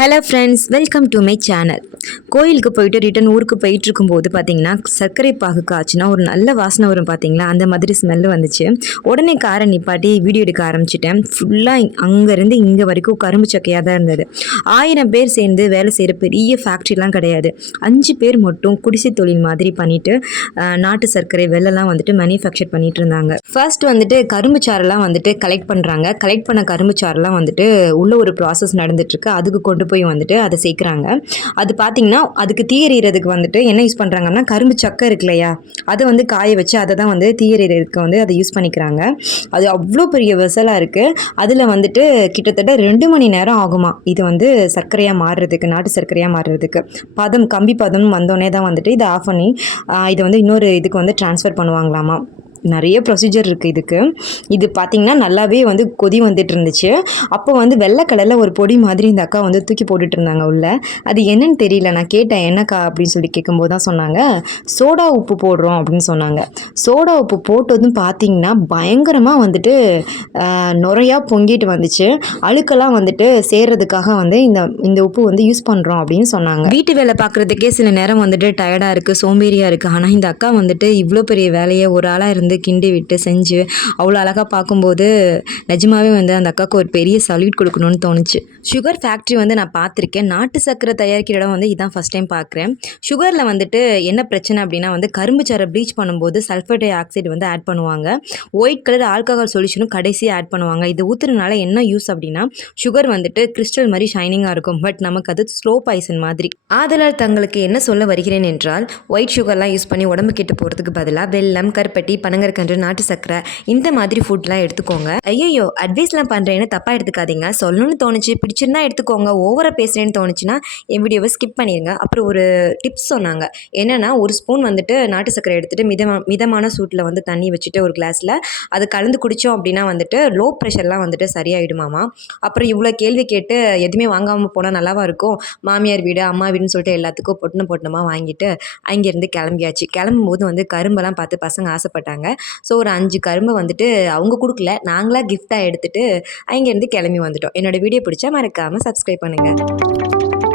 Hello friends welcome to my channel கோயிலுக்கு போயிட்டு return ஊருக்கு போயிட்டு இருக்கும்போது பார்த்தீங்கன்னா சர்க்கரை பாகு காய்ச்சினா ஒரு நல்ல வாசனை வரும் பார்த்தீங்களா அந்த மாதிரி ஸ்மெல்லு வந்துச்சு. உடனே காரை நிப்பாட்டி வீடியோ எடுக்க ஆரம்பிச்சிட்டேன். ஃபுல்லாக அங்கேருந்து இங்கே வரைக்கும் கரும்பு சக்கையாக தான் இருந்தது. ஆயிரம் பேர் சேர்ந்து வேலை செய்கிற பெரிய ஃபேக்ட்ரிலாம் கிடையாது. அஞ்சு பேர் மட்டும் குடிசை தொழில் மாதிரி பண்ணிட்டு நாட்டு சர்க்கரை வெள்ளெல்லாம் வந்துட்டு மேனுஃபேக்சர் பண்ணிட்டு இருந்தாங்க. ஃபர்ஸ்ட் வந்துட்டு கரும்பு சாரெல்லாம் வந்துட்டு கலெக்ட் பண்ணுறாங்க கலெக்ட் பண்ண கரும்பு சாரெல்லாம் வந்துட்டு உள்ள ஒரு ப்ராசஸ் நடந்துட்டுருக்கு அதுக்கு கொண்டு போய் வந்துட்டு அதை சேர்க்குறாங்க. அது பார்த்தீங்கன்னா அதுக்கு தீயறிகிறதுக்கு வந்துட்டு என்ன யூஸ் பண்ணுறாங்கன்னா கரும்பு சக்கை இருக்கு இல்லையா அதை வந்து காய வச்சு அதை தான் வந்து தீயறிகிறதுக்கு வந்து அதை யூஸ் பண்ணிக்கிறாங்க. அது அவ்வளோ பெரிய வெசலாக இருக்குது அதில் வந்துட்டு கிட்டத்தட்ட ரெண்டு மணி நேரம் ஆகுமா இது வந்து சர்க்கரையாக மாறுறதுக்கு நாட்டு சர்க்கரையாக மாறுறதுக்கு. பதம் கம்பி பதம் வந்தோடனே தான் வந்துட்டு இதை ஆஃப் பண்ணி இதை வந்து இன்னொரு இதுக்கு வந்து ட்ரான்ஸ்ஃபர் பண்ணுவாங்களாமா? நிறைய ப்ரொசீஜர் இருக்குது இதுக்கு. இது பார்த்திங்கன்னா நல்லாவே வந்து கொதி வந்துட்டு இருந்துச்சு. அப்போ வந்து வெள்ளை கலரில் ஒரு பொடி மாதிரி இந்த அக்கா வந்து தூக்கி போட்டுட்டு இருந்தாங்க உள்ள. அது என்னன்னு தெரியல. நான் கேட்டேன் என்னக்கா? அப்படின்னு சொல்லி கேட்கும்போது தான் சொன்னாங்க சோடா உப்பு போடுறோம் அப்படின்னு சொன்னாங்க. சோடா உப்பு போட்டதும் பார்த்தீங்கன்னா பயங்கரமாக வந்துட்டு நிறையா பொங்கிட்டு வந்துச்சு. அழுக்கெல்லாம் வந்துட்டு சேர்றதுக்காக வந்து இந்த இந்த உப்பு வந்து யூஸ் பண்ணுறோம் அப்படின்னு சொன்னாங்க. வீட்டு வேலை பார்க்குறதுக்கே சில நேரம் வந்துட்டு டயர்டாக இருக்குது சோம்பேறியாக இருக்குது ஆனால் இந்த அக்கா வந்துட்டு இவ்வளோ பெரிய வேலையை ஒரு ஆளாக இருந்து கிண்டி விட்டு செஞ்சு அவ்வளோ அழகாக பார்க்கும்போது நிஜமாவே வந்து அந்த அக்காவுக்கு ஒரு பெரிய சல்யூட் கொடுக்கணும்னு தோணுச்சு. சுகர் ஃபேக்ட்ரி வந்து நான் பார்த்துருக்கேன். நாட்டு சர்க்கரை தயாரிக்கிற இடம் வந்து இதான் ஃபஸ்ட் டைம் பார்க்குறேன். சுகரில் வந்துட்டு என்ன பிரச்சனை அப்படின்னா வந்து கரும்பு சாரை ப்ளீச் பண்ணும்போது சல்ஃபர் டை ஆக்சைடு வந்து ஆட் பண்ணுவாங்க. ஒயிட் கலர் ஆல்கஹால் சொல்யூஷனும் கடைசியாக ஆட் பண்ணுவாங்க. இது ஊற்றுறதுனால என்ன யூஸ் அப்படின்னா சுகர் வந்துட்டு கிறிஸ்டல் மாதிரி ஷைனிங்காக இருக்கும். பட் நமக்கு அது ஸ்லோ பாய்சன் மாதிரி. ஆதலால் தங்களுக்கு என்ன சொல்ல வருகிறேன் என்றால் ஒயிட் சுகர்லாம் யூஸ் பண்ணி உடம்பு கெட்டு போகிறதுக்கு பதிலாக வெல்லம் கருப்பட்டி பனங்கற்கன்று நாட்டு சக்கரை இந்த மாதிரி ஃபுட்லாம் எடுத்துக்கோங்க. ஐயோ அட்வைஸ்லாம் பண்ணுறேன்னு தப்பாக எடுத்துக்காதீங்க. சொல்லணும்னு தோணுச்சு பிடிச்சிருந்தா எடுத்துக்கோங்க. ஓவராக பேசுகிறேன்னு தோணுச்சுன்னா என் வீடியோவை ஸ்கிப் பண்ணிடுங்க அப்புறம் ஒரு டிப்ஸ் சொன்னாங்க. என்னென்னா ஒரு ஸ்பூன் வந்துட்டு நாட்டு சக்கரை எடுத்துகிட்டு மிதமா மிதமான சூட்டில் வந்து தண்ணி வச்சுட்டு ஒரு கிளாஸில் அது கலந்து குடித்தோம் அப்படின்னா வந்துட்டு லோ ப்ரெஷர்லாம் வந்துட்டு சரியாயிடுமாமா. அப்புறம் இவ்வளோ கேள்வி கேட்டு எதுவுமே வாங்காமல் போனால் நல்லாவா இருக்கும்? மாமியார் வீடு அம்மா வீடுன்னு சொல்லிட்டு எல்லாத்துக்கும் பொட்டண பொட்டணமாக வாங்கிட்டு அங்கேருந்து கிளம்பியாச்சு. கிளம்பும்போது வந்து கரும்பெல்லாம் பார்த்து பசங்க ஆசைப்பட்டாங்க. ஸோ ஒரு அஞ்சு கரும்பு வந்துட்டு அவங்க கொடுக்கல. நாங்களாக கிஃப்டாக எடுத்துகிட்டு அங்கேருந்து கிளம்பி வந்துட்டோம். என்னோட வீடியோ பிடிச்சா மறக்காமல் சப்ஸ்கிரைப் பண்ணுங்கள்